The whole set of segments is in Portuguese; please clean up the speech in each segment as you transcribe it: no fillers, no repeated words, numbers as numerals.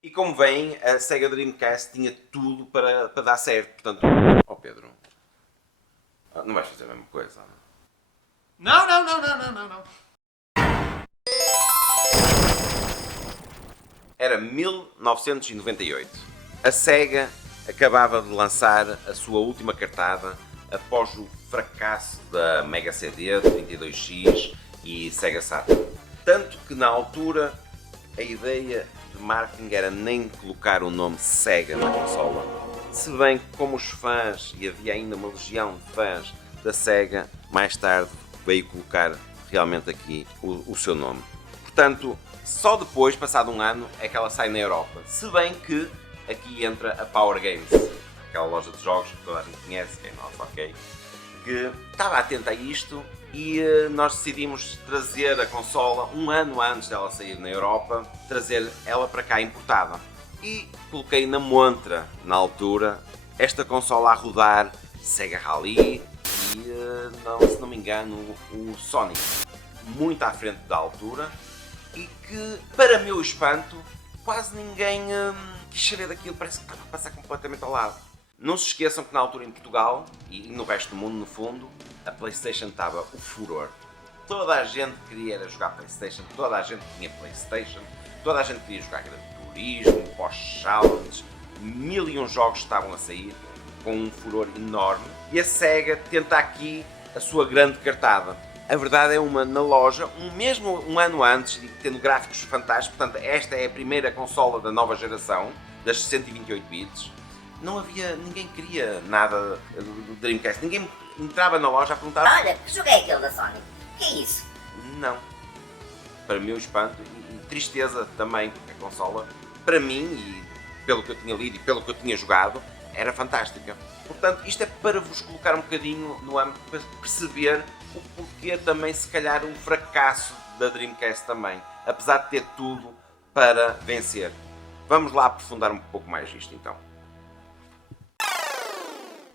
E como veem, a Sega Dreamcast tinha tudo para dar certo. Portanto, Pedro, não vais fazer a mesma coisa. Não, não, não, não, não, não, não. Era 1998. A Sega acabava de lançar a sua última cartada após o fracasso da Mega CD, do 32X e Sega Saturn. Tanto que na altura a ideia de marketing era nem colocar o nome Sega na consola. Se bem que como os fãs, e havia ainda uma legião de fãs da Sega, mais tarde veio colocar realmente aqui o seu nome. Portanto, só depois, passado um ano, é que ela sai na Europa. Se bem que aqui entra a Power Games, aquela loja de jogos que toda a gente conhece, que é nossa, ok? Que estava atenta a isto e nós decidimos trazer a consola um ano antes dela sair na Europa, trazer ela para cá importada. E coloquei na montra, na altura, esta consola a rodar Sega Rally e, se não me engano, o Sonic. Muito à frente da altura e que, para meu espanto, quase ninguém quis saber daquilo, parece que estava a passar completamente ao lado. Não se esqueçam que na altura em Portugal e no resto do mundo, no fundo, a PlayStation estava o furor. Toda a gente queria era jogar PlayStation, toda a gente tinha PlayStation, toda a gente queria jogar Gran Turismo, Porsche Challenge, 1001 jogos estavam a sair com um furor enorme e a Sega tenta aqui a sua grande cartada. A verdade é uma na loja, mesmo um ano antes, tendo gráficos fantásticos, portanto esta é a primeira consola da nova geração, das 128 bits, não havia, ninguém queria nada do Dreamcast, ninguém entrava na loja a perguntar: olha, que jogo é aquele da Sonic? O que é isso? Não. Para meu espanto e tristeza também, porque a consola, para mim, e pelo que eu tinha lido e pelo que eu tinha jogado, era fantástica. Portanto, isto é para vos colocar um bocadinho no âmbito, para perceber o porquê também, se calhar, o fracasso da Dreamcast também, apesar de ter tudo para vencer. Vamos lá aprofundar um pouco mais isto então.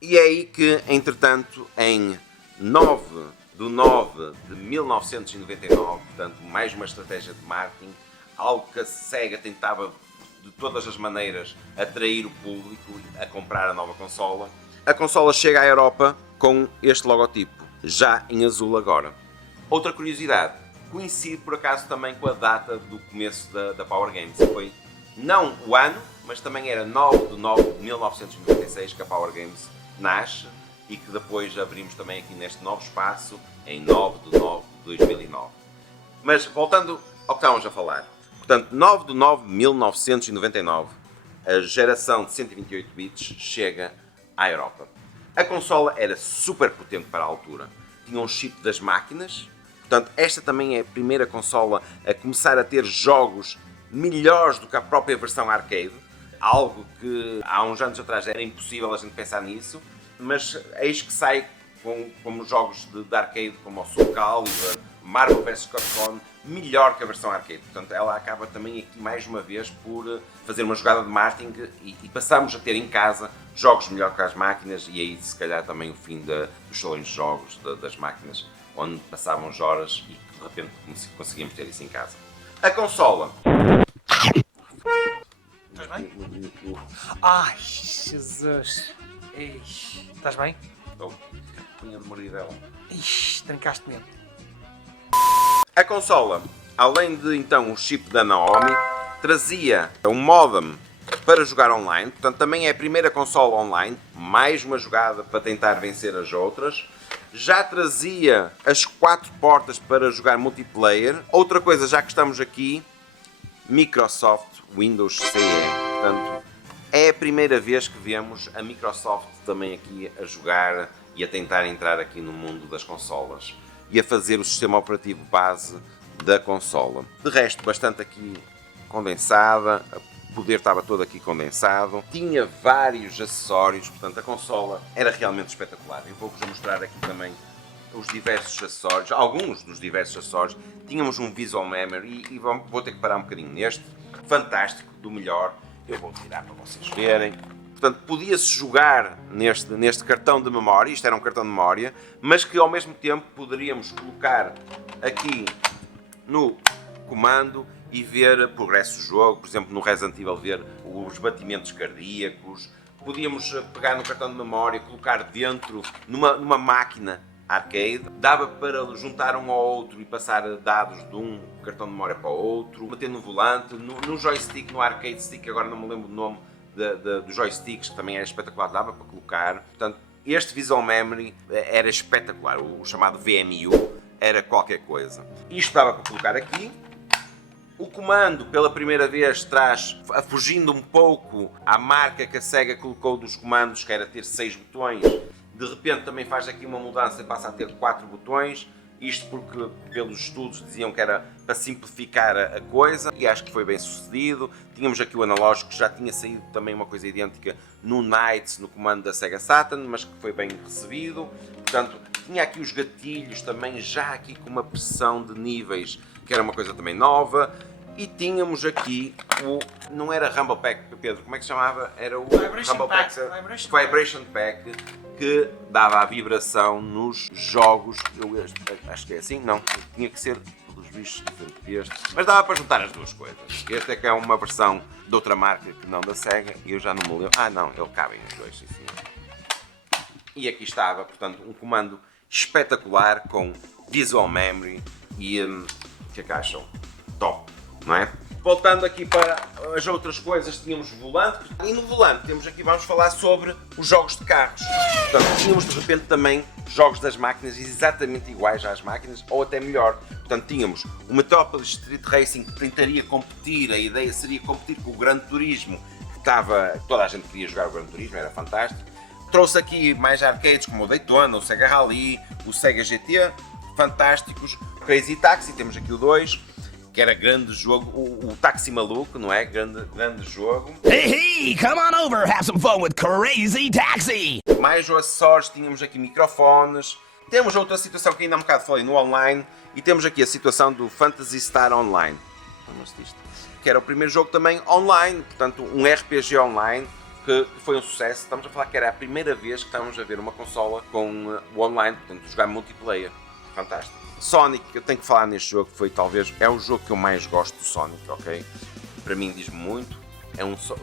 E é aí que, entretanto, em 9 de 9 de 1999, portanto, mais uma estratégia de marketing, algo que a Sega tentava de todas as maneiras atrair o público a comprar a nova consola. A consola chega à Europa com este logotipo, já em azul agora. Outra curiosidade, coincide por acaso também com a data do começo da Power Games. Foi não o ano, mas também era 9 de 9 de 1996 que a Power Games nasce e que depois abrimos também aqui neste novo espaço em 9 de 9 de 2009. Mas voltando ao que estávamos a falar, portanto 9 de 9 de 1999, a geração de 128 bits chega à Europa. A consola era super potente para a altura, tinha um chip das máquinas, portanto esta também é a primeira consola a começar a ter jogos melhores do que a própria versão arcade, algo que há uns anos atrás era impossível a gente pensar nisso, mas eis que sai como jogos de arcade como o Soul Calibur, Marvel vs Capcom, melhor que a versão arcade. Portanto, ela acaba também aqui mais uma vez por fazer uma jogada de marketing e passamos a ter em casa jogos melhor que as máquinas e aí se calhar também o fim dos salões de jogos das máquinas, onde passávamos horas e de repente conseguimos ter isso em casa. A consola. Estás bem? Ai, Jesus. Ixi, estás bem? Estou. Punha de mordidela. Ixi, trancaste mesmo. A consola, além de então o chip da Naomi, trazia um modem para jogar online, portanto também é a primeira consola online, mais uma jogada para tentar vencer as outras. Já trazia as 4 portas para jogar multiplayer. Outra coisa, já que estamos aqui, Microsoft Windows CE, portanto é a primeira vez que vemos a Microsoft também aqui a jogar e a tentar entrar aqui no mundo das consolas e a fazer o sistema operativo base da consola. De resto, bastante aqui condensada, o poder estava todo aqui condensado, tinha vários acessórios, portanto a consola era realmente espetacular. Eu vou-vos mostrar aqui também os diversos acessórios, alguns dos diversos acessórios. Tínhamos um Visual Memory e vou ter que parar um bocadinho neste, fantástico, do melhor. Eu vou tirar para vocês verem. Portanto, podia-se jogar neste cartão de memória, isto era um cartão de memória, mas que ao mesmo tempo poderíamos colocar aqui no comando e ver progresso do jogo, por exemplo no Resident Evil ver os batimentos cardíacos, podíamos pegar no cartão de memória, colocar dentro numa máquina arcade, dava para juntar um ao outro e passar dados de um cartão de memória para o outro, meter no volante, no joystick, no arcade stick, agora não me lembro do nome dos joysticks, que também era espetacular, dava para colocar. Portanto, este Visual Memory era espetacular, o chamado VMU era qualquer coisa. Isto dava para colocar aqui. O comando, pela primeira vez, traz, fugindo um pouco à marca que a Sega colocou dos comandos, que era ter 6 botões, de repente também faz aqui uma mudança e passa a ter 4 botões, isto porque pelos estudos diziam que era para simplificar a coisa, e acho que foi bem sucedido. Tínhamos aqui o analógico, que já tinha saído também uma coisa idêntica no Knights, no comando da Sega Saturn, mas que foi bem recebido. Portanto, tinha aqui os gatilhos também, já aqui com uma pressão de níveis, que era uma coisa também nova. E tínhamos aqui não era Rumble Pack, Pedro, como é que se chamava? Era o Rumble Pack, Vibration Pack, que dava a vibração nos jogos. Eu acho que é assim, não, tinha que ser dos bichos diferentes deste, mas dava para juntar as duas coisas. Este é que é uma versão de outra marca que não da Sega, e eu já não me lembro. Ah não, ele cabem os dois, sim, sim. E aqui estava, portanto, um comando espetacular com Visual Memory e o que é que acham? Top, não é? Voltando aqui para as outras coisas, tínhamos o volante, e no volante temos aqui, vamos falar sobre os jogos de carros. Portanto, tínhamos de repente também jogos das máquinas exatamente iguais às máquinas, ou até melhor. Portanto, tínhamos o Metropolis Street Racing, que tentaria competir, a ideia seria competir com o Gran Turismo, que toda a gente queria jogar o Gran Turismo, era fantástico. Trouxe aqui mais arcades como o Daytona, o Sega Rally, o Sega GT, fantásticos. Crazy Taxi, temos aqui o 2, que era grande jogo, o Táxi Maluco, não é? Grande jogo. Hey, come on over, have some fun with Crazy Taxi! Mais os acessórios, tínhamos aqui microfones. Temos outra situação que ainda há um bocado falei no online, e temos aqui a situação do Phantasy Star Online, que era o primeiro jogo também online, portanto um RPG online, que foi um sucesso. Estamos a falar que era a primeira vez que estamos a ver uma consola com o online, portanto jogar multiplayer, fantástico. Sonic, eu tenho que falar neste jogo, é o jogo que eu mais gosto do Sonic, ok? Para mim diz muito,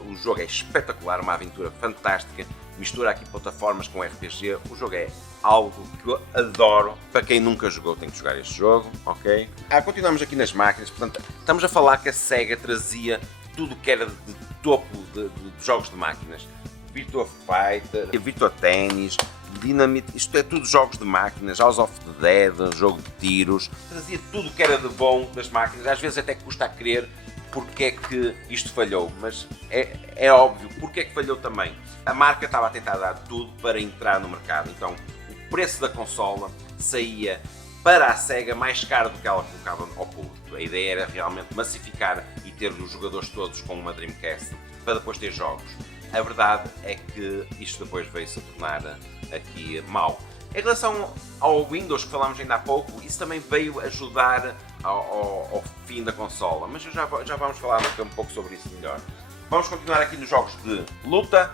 o jogo é espetacular, uma aventura fantástica, mistura aqui plataformas com RPG, o jogo é algo que eu adoro, para quem nunca jogou tem que jogar este jogo, ok? Continuamos aqui nas máquinas, portanto, estamos a falar que a Sega trazia tudo que era de topo de jogos de máquinas, Virtua Fighter, Virtua Tennis, Dynamite, isto é tudo jogos de máquinas, House of the Dead, jogo de tiros, trazia tudo o que era de bom das máquinas, às vezes até custa a crer porque é que isto falhou, mas é óbvio, porque é que falhou também. A marca estava a tentar dar tudo para entrar no mercado, então o preço da consola saía para a Sega mais caro do que ela colocava ao público. A ideia era realmente massificar e ter os jogadores todos com uma Dreamcast para depois ter jogos. A verdade é que isto depois veio-se a tornar aqui mau. Em relação ao Windows, que falámos ainda há pouco, isso também veio ajudar ao fim da consola, mas já vamos falar um pouco sobre isso melhor. Vamos continuar aqui nos jogos de luta,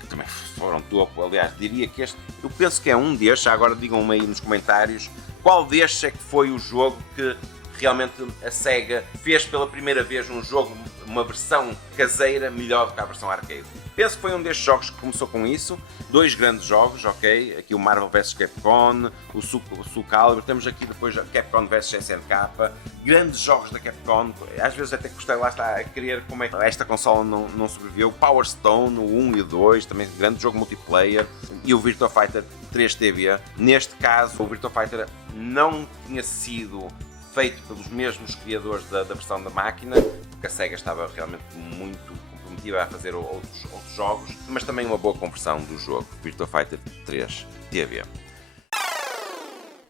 que também foram topo, aliás, diria que eu penso que é um destes, agora digam-me aí nos comentários, qual destes é que foi o jogo que realmente a Sega fez pela primeira vez um jogo, uma versão caseira melhor do que a versão arcade. Penso que foi um destes jogos que começou com isso, 2 grandes jogos, ok? Aqui o Marvel vs Capcom, o Soul Calibur, temos aqui depois a Capcom vs SNK, grandes jogos da Capcom, às vezes até gostei lá está a querer como é que esta consola não sobreviveu, Power Stone, o 1 e o 2, também grande jogo multiplayer, e o Virtua Fighter 3 TV. Neste caso, o Virtua Fighter não tinha sido feito pelos mesmos criadores da versão da máquina, porque a Sega estava realmente muito comprometida a fazer outros jogos, mas também uma boa conversão do jogo, Virtua Fighter 3 TV.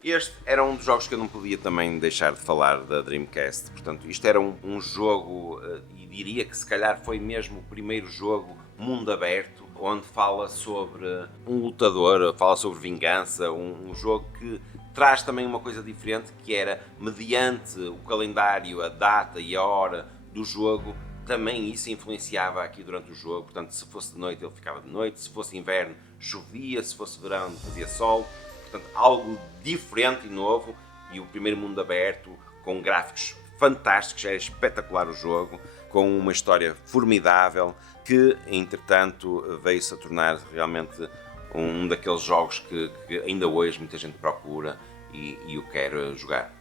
Este era um dos jogos que eu não podia também deixar de falar da Dreamcast, portanto isto era um jogo, e diria que se calhar foi mesmo o primeiro jogo mundo aberto, onde fala sobre um lutador, fala sobre vingança, um jogo que traz também uma coisa diferente, que era, mediante o calendário, a data e a hora do jogo, também isso influenciava aqui durante o jogo, portanto se fosse de noite ele ficava de noite, se fosse inverno chovia, se fosse verão fazia sol, portanto algo diferente e novo, e o primeiro mundo aberto com gráficos fantásticos, era espetacular o jogo, com uma história formidável, que entretanto veio-se a tornar realmente um daqueles jogos que ainda hoje muita gente procura e o quer jogar.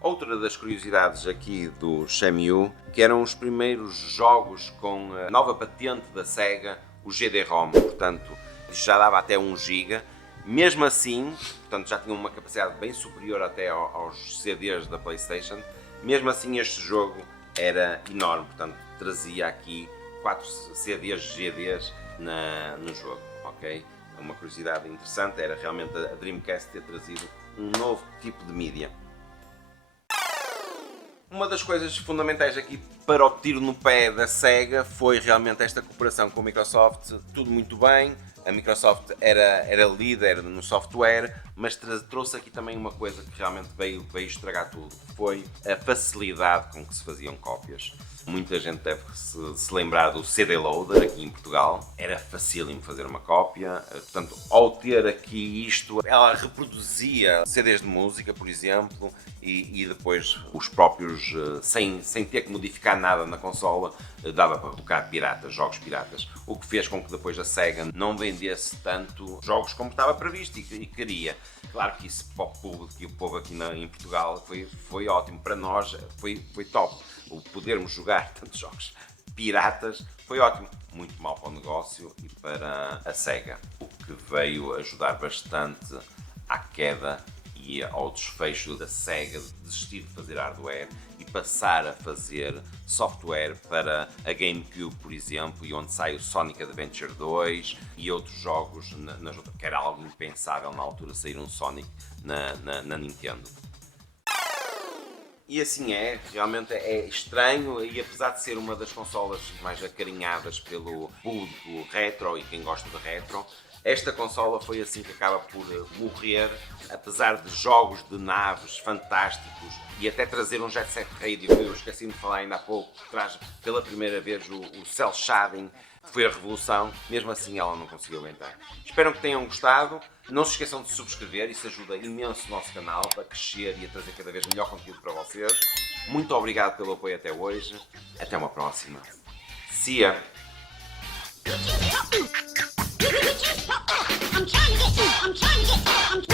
Outra das curiosidades aqui do Shenmue, que eram os primeiros jogos com a nova patente da Sega, o GD-ROM, portanto já dava até 1 GB, mesmo assim, portanto já tinha uma capacidade bem superior até aos CDs da PlayStation, mesmo assim este jogo era enorme, portanto trazia aqui 4 CDs GDs no jogo, ok? Uma curiosidade interessante era realmente a Dreamcast ter trazido um novo tipo de mídia. Uma das coisas fundamentais aqui para o tiro no pé da Sega foi realmente esta cooperação com a Microsoft, tudo muito bem. A Microsoft era líder no software, mas trouxe aqui também uma coisa que realmente veio estragar tudo, foi a facilidade com que se faziam cópias. Muita gente deve se lembrar do CD Loader aqui em Portugal, era facílimo fazer uma cópia, portanto ao ter aqui isto, ela reproduzia CDs de música, por exemplo, e depois os próprios, sem ter que modificar nada na consola, dava para colocar piratas, jogos piratas, o que fez com que depois a Sega não vendesse tanto jogos como estava previsto e queria. Claro que isso para o público e o povo aqui em Portugal foi ótimo, para nós foi top. O podermos jogar tantos jogos piratas foi ótimo, muito mal para o negócio e para a Sega, o que veio ajudar bastante à queda e ao desfecho da Sega de desistir de fazer hardware e passar a fazer software para a GameCube, por exemplo, e onde sai o Sonic Adventure 2 e outros jogos, que era algo impensável na altura sair um Sonic na Nintendo. E assim realmente é estranho, e apesar de ser uma das consolas mais acarinhadas pelo público retro e quem gosta de retro, esta consola foi assim que acaba por morrer, apesar de jogos de naves fantásticos e até trazer um Jet Set Radio, que eu esqueci de falar ainda há pouco, que traz pela primeira vez o Cell Shading, que foi a revolução, mesmo assim ela não conseguiu aguentar. Espero que tenham gostado, não se esqueçam de subscrever, isso ajuda imenso o nosso canal para crescer e a trazer cada vez melhor conteúdo para vocês. Muito obrigado pelo apoio até hoje, até uma próxima. See ya! I'm trying to get